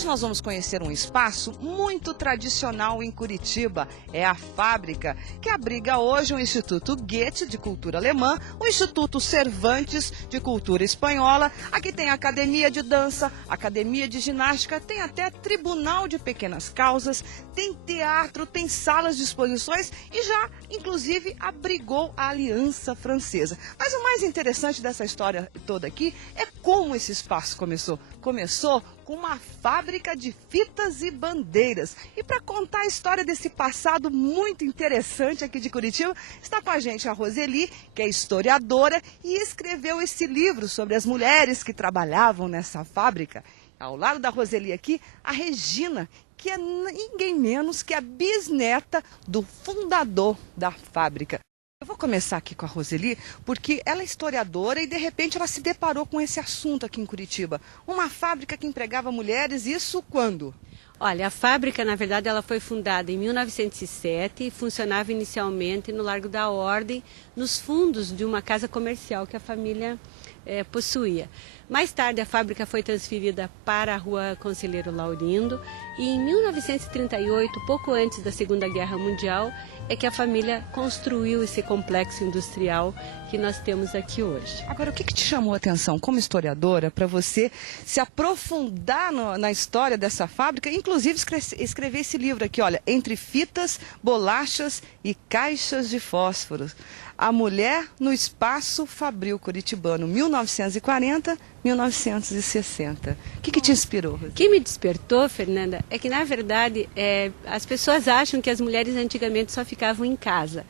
Hoje nós vamos conhecer um espaço muito tradicional em Curitiba. É a fábrica, que abriga hoje o Instituto Goethe de Cultura Alemã, o Instituto Cervantes de Cultura Espanhola. Aqui tem academia de dança, academia de ginástica, tem até tribunal de pequenas causas, tem teatro, tem salas de exposições e já, inclusive, abrigou a Aliança Francesa. Mas o mais interessante dessa história toda aqui é como esse espaço começou. Começou com uma fábrica de fitas e bandeiras. E para contar a história desse passado muito interessante aqui de Curitiba, está com a gente a Roseli, que é historiadora e escreveu esse livro sobre as mulheres que trabalhavam nessa fábrica. Ao lado da Roseli aqui, a Regina, que é ninguém menos que a bisneta do fundador da fábrica. Eu vou começar aqui com a Roseli, porque ela é historiadora e de repente ela se deparou com esse assunto aqui em Curitiba. Uma fábrica que empregava mulheres, isso quando? Olha, a fábrica, na verdade, ela foi fundada em 1907 e funcionava inicialmente no Largo da Ordem, nos fundos de uma casa comercial que a família possuía. Mais tarde, a fábrica foi transferida para a Rua Conselheiro Laurindo e em 1938, pouco antes da Segunda Guerra Mundial, é que a família construiu esse complexo industrial que nós temos aqui hoje. Agora, o que te chamou a atenção como historiadora para você se aprofundar na história dessa fábrica, inclusive escrever esse livro aqui, olha, Entre Fitas, Bolachas e Caixas de Fósforos. A Mulher no Espaço Fabril Curitibano, 1940-1960. O que te inspirou, Roseli? O que me despertou, Fernanda, é que, na verdade, as pessoas acham que as mulheres antigamente só ficavam em casa.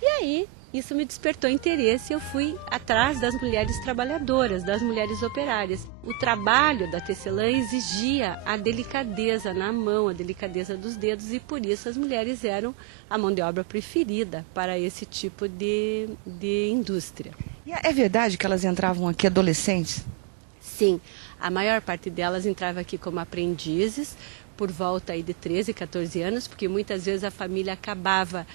E aí, isso me despertou interesse e eu fui atrás das mulheres trabalhadoras, das mulheres operárias. O trabalho da tecelã exigia a delicadeza na mão, a delicadeza dos dedos e por isso as mulheres eram a mão de obra preferida para esse tipo de indústria. E é verdade que elas entravam aqui adolescentes? Sim, a maior parte delas entrava aqui como aprendizes, por volta aí de 13, 14 anos, porque muitas vezes a família acabava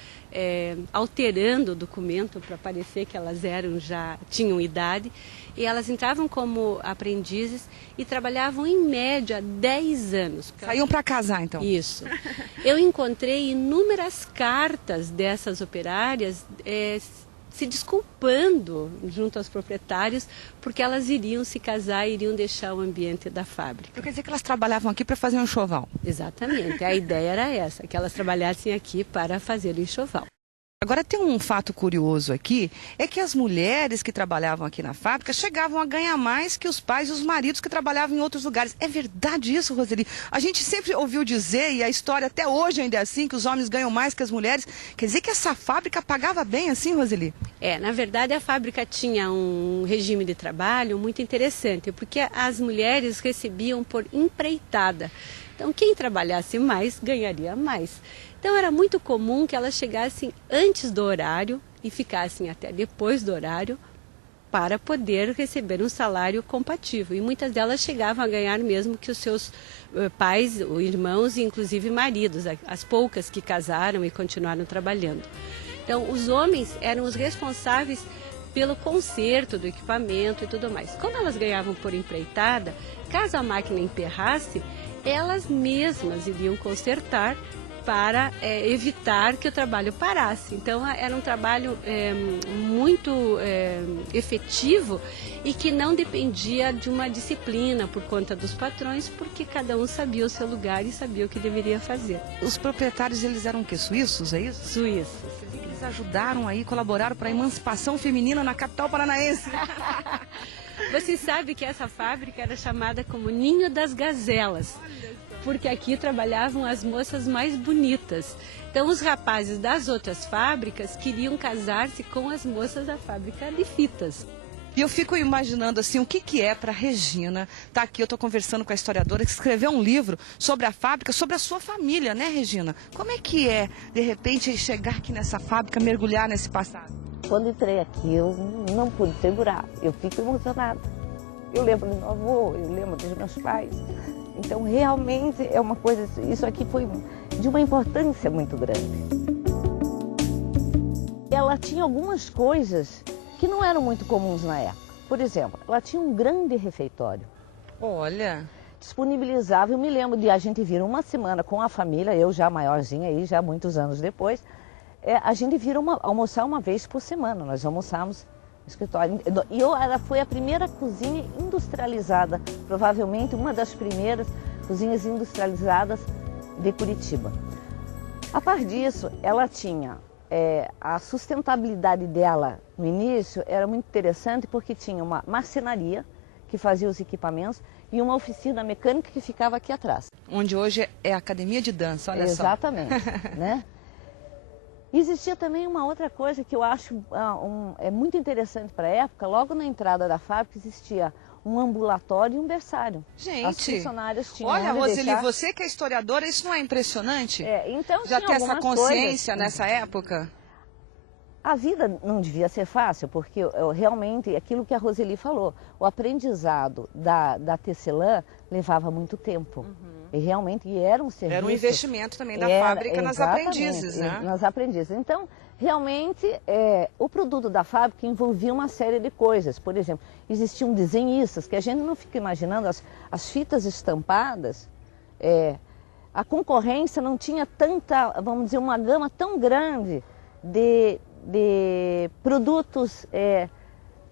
alterando o documento para parecer que elas já tinham idade, e elas entravam como aprendizes e trabalhavam em média 10 anos. Saíam para casar, então? Isso. Eu encontrei inúmeras cartas dessas operárias se desculpando junto aos proprietários porque elas iriam se casar e iriam deixar o ambiente da fábrica. Quer dizer que elas trabalhavam aqui para fazer um enxoval? Exatamente, a ideia era essa, que elas trabalhassem aqui para fazer o enxoval. Agora tem um fato curioso aqui, é que as mulheres que trabalhavam aqui na fábrica chegavam a ganhar mais que os pais e os maridos que trabalhavam em outros lugares. É verdade isso, Roseli? A gente sempre ouviu dizer, e a história até hoje ainda é assim, que os homens ganham mais que as mulheres. Quer dizer que essa fábrica pagava bem assim, Roseli? Na verdade a fábrica tinha um regime de trabalho muito interessante, porque as mulheres recebiam por empreitada. Então quem trabalhasse mais ganharia mais. Então era muito comum que elas chegassem antes do horário e ficassem até depois do horário para poder receber um salário compatível. E muitas delas chegavam a ganhar mesmo que os seus pais, irmãos e inclusive maridos, as poucas que casaram e continuaram trabalhando. Então os homens eram os responsáveis pelo conserto do equipamento e tudo mais. Como elas ganhavam por empreitada, caso a máquina emperrasse, elas mesmas iriam consertar para evitar que o trabalho parasse. Então era um trabalho muito efetivo e que não dependia de uma disciplina por conta dos patrões, porque cada um sabia o seu lugar e sabia o que deveria fazer. Os proprietários, eles eram o quê? Suíços, é isso? Suíços. Eles ajudaram aí, colaboraram para a emancipação feminina na capital paranaense. Você sabe que essa fábrica era chamada como Ninho das Gazelas, porque aqui trabalhavam as moças mais bonitas. Então os rapazes das outras fábricas queriam casar-se com as moças da fábrica de fitas. E eu fico imaginando assim, o que é para Regina tá aqui, eu estou conversando com a historiadora que escreveu um livro sobre a fábrica, sobre a sua família, né, Regina? Como é que é, de repente, chegar aqui nessa fábrica, mergulhar nesse passado? Quando entrei aqui, eu não pude segurar, eu fico emocionada. Eu lembro do meu avô, eu lembro dos meus pais. Então, realmente, é uma coisa, isso aqui foi de uma importância muito grande. Ela tinha algumas coisas que não eram muito comuns na época. Por exemplo, ela tinha um grande refeitório. Olha! disponibilizava. Eu me lembro de a gente vir uma semana com a família, eu já maiorzinha aí, já muitos anos depois, a gente vir almoçar uma vez por semana. Nós almoçávamos no escritório. E foi a primeira cozinha industrializada, provavelmente uma das primeiras cozinhas industrializadas de Curitiba. A par disso, ela tinha a sustentabilidade dela no início era muito interessante porque tinha uma marcenaria que fazia os equipamentos e uma oficina mecânica que ficava aqui atrás. Onde hoje é a academia de dança, olha só. Exatamente, né? Existia também uma outra coisa que eu acho muito interessante para a época. Logo na entrada da fábrica existia um ambulatório e um berçário. Gente, as funcionárias tinham olha, onde Roseli, deixar... você que é historiadora, isso não é impressionante? Então já ter essa consciência coisas, nessa época? A vida não devia ser fácil, porque realmente, aquilo que a Roseli falou, o aprendizado da tecelã levava muito tempo. E realmente era um serviço... Era um investimento também da fábrica nas aprendizes, né? Nas aprendizes. Então, realmente, o produto da fábrica envolvia uma série de coisas. Por exemplo, existiam desenhistas, que a gente não fica imaginando, as fitas estampadas, a concorrência não tinha tanta, vamos dizer, uma gama tão grande de produtos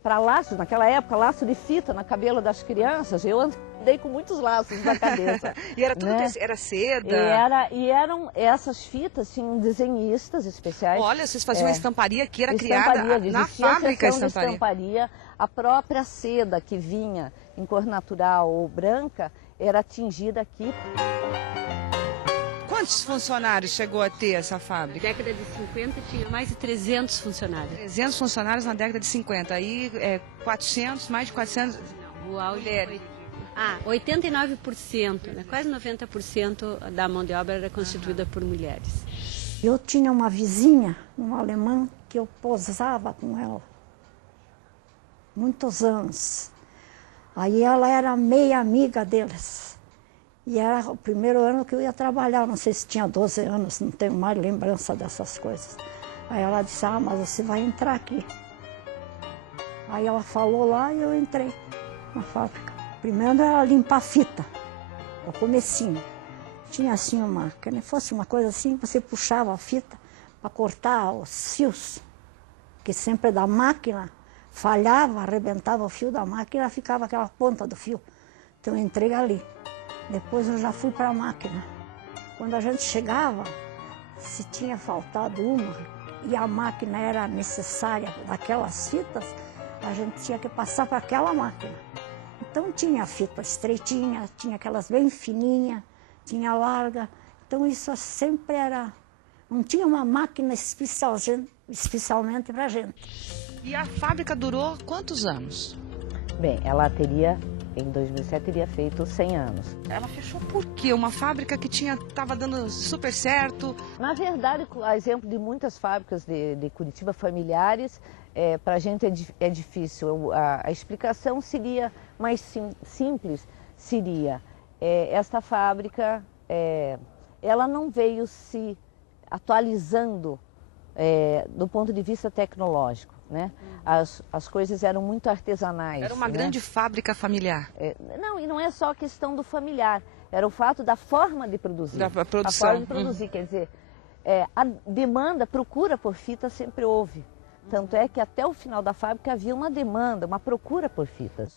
para laços. Naquela época, laço de fita no cabelo das crianças. Eu andei com muitos laços na cabeça. E era tudo, né? Era seda? E eram essas fitas, tinham desenhistas especiais. Olha, vocês faziam estamparia que era criada na fábrica. Estamparia. A própria seda que vinha em cor natural ou branca era tingida aqui. Quantos funcionários chegou a ter essa fábrica? Na década de 50 tinha mais de 300 funcionários. 300 funcionários na década de 50. Aí 400, mais de 400 mulheres. 89%, né? Quase 90% da mão de obra era constituída por mulheres. Eu tinha uma vizinha, uma alemã, que eu posava com ela. Muitos anos. Aí ela era meia amiga deles. E era o primeiro ano que eu ia trabalhar, não sei se tinha 12 anos, não tenho mais lembrança dessas coisas. Aí ela disse, mas você vai entrar aqui. Aí ela falou lá e eu entrei na fábrica. Primeiro era limpar fita, no comecinho. Tinha assim que fosse uma coisa assim, você puxava a fita para cortar os fios, que sempre da máquina falhava, arrebentava o fio da máquina, ficava aquela ponta do fio. Então eu entrei ali. Depois eu já fui para a máquina. Quando a gente chegava, se tinha faltado uma e a máquina era necessária daquelas fitas, a gente tinha que passar para aquela máquina. Então tinha fita estreitinha, tinha aquelas bem fininhas, tinha larga. Então isso sempre era... Não tinha uma máquina especialmente para a gente. E a fábrica durou quantos anos? Bem, ela teria... Em 2007 teria feito 100 anos. Ela fechou por quê? Uma fábrica que estava dando super certo? Na verdade, a exemplo de muitas fábricas de Curitiba familiares, para a gente é difícil. A explicação seria mais simples, seria esta fábrica, ela não veio se atualizando do ponto de vista tecnológico. Né? As coisas eram muito artesanais. Era uma grande fábrica familiar. Não, e não é só a questão do familiar, era o fato da forma de produzir. Da produção. A forma de produzir, quer dizer, a demanda, procura por fita sempre houve. Tanto é que até o final da fábrica havia uma demanda, uma procura por fitas.